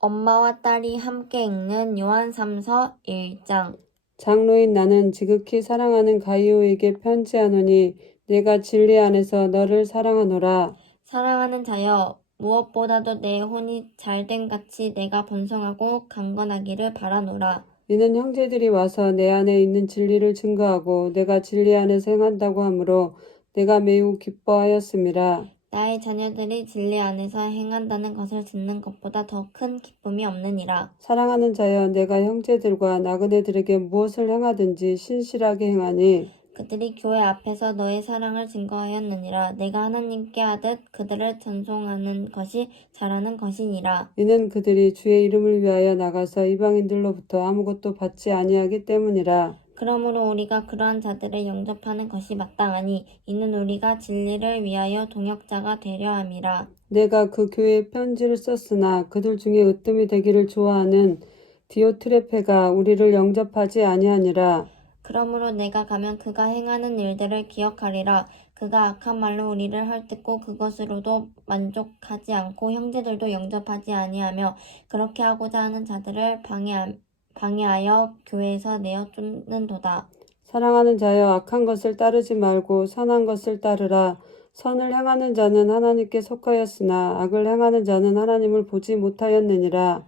엄마와 딸이 함께 읽는 요한 3서 1장. 장로인 나는 지극히 사랑하는 가이오에게 편지하노니 내가 진리 안에서 너를 사랑하노라. 사랑하는 자여, 무엇보다도 내 혼이 잘된 같이 내가 번성하고 강건하기를 바라노라. 이는 형제들이 와서 내 안에 있는 진리를 증거하고 내가 진리 안에서 행한다고 하므로 내가 매우 기뻐하였음이라. 나의 자녀들이 진리 안에서 행한다는 것을 듣는 것보다 더 큰 기쁨이 없느니라. 사랑하는 자여 내가 형제들과 나그네들에게 무엇을 행하든지 신실하게 행하니 그들이 교회 앞에서 너의 사랑을 증거하였느니라. 내가 하나님께 하듯 그들을 전송하는 것이 잘하는 것이니라. 이는 그들이 주의 이름을 위하여 나가서 이방인들로부터 아무것도 받지 아니하기 때문이라. 그러므로 우리가 그러한 자들을 영접하는 것이 마땅하니 이는 우리가 진리를 위하여 동역자가 되려 함이라. 내가 그 교회에 편지를 썼으나 그들 중에 으뜸이 되기를 좋아하는 디오트레페가 우리를 영접하지 아니하니라. 그러므로 내가 가면 그가 행하는 일들을 기억하리라. 그가 악한 말로 우리를 헐뜯고 그것으로도 만족하지 않고 형제들도 영접하지 아니하며 그렇게 하고자 하는 자들을 방해하, 방해하여 교회에서 내어 쫓는도다. 사랑하는 자여 악한 것을 따르지 말고 선한 것을 따르라. 선을 행하는 자는 하나님께 속하였으나 악을 행하는 자는 하나님을 보지 못하였느니라.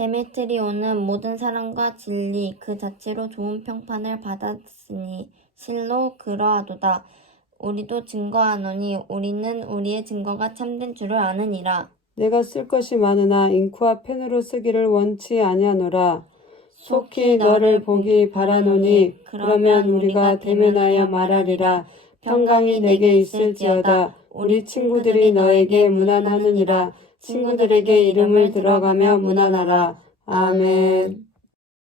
데메트리오는 모든 사랑과 진리 그 자체로 좋은 평판을 받았으니 실로 그러하도다. 우리도 증거하노니 우리는 우리의 증거가 참된 줄을 아느니라. 내가 쓸 것이 많으나 잉크와 펜으로 쓰기를 원치 아니하노라. 속히 너를 보기 바라노니 그러면 우리가 대면하여 말하리라. 평강이 내게 있을지어다. 우리 친구들이 너에게 문안하느니라. 친구들에게 이름을 들어가며 문안하라. 아멘.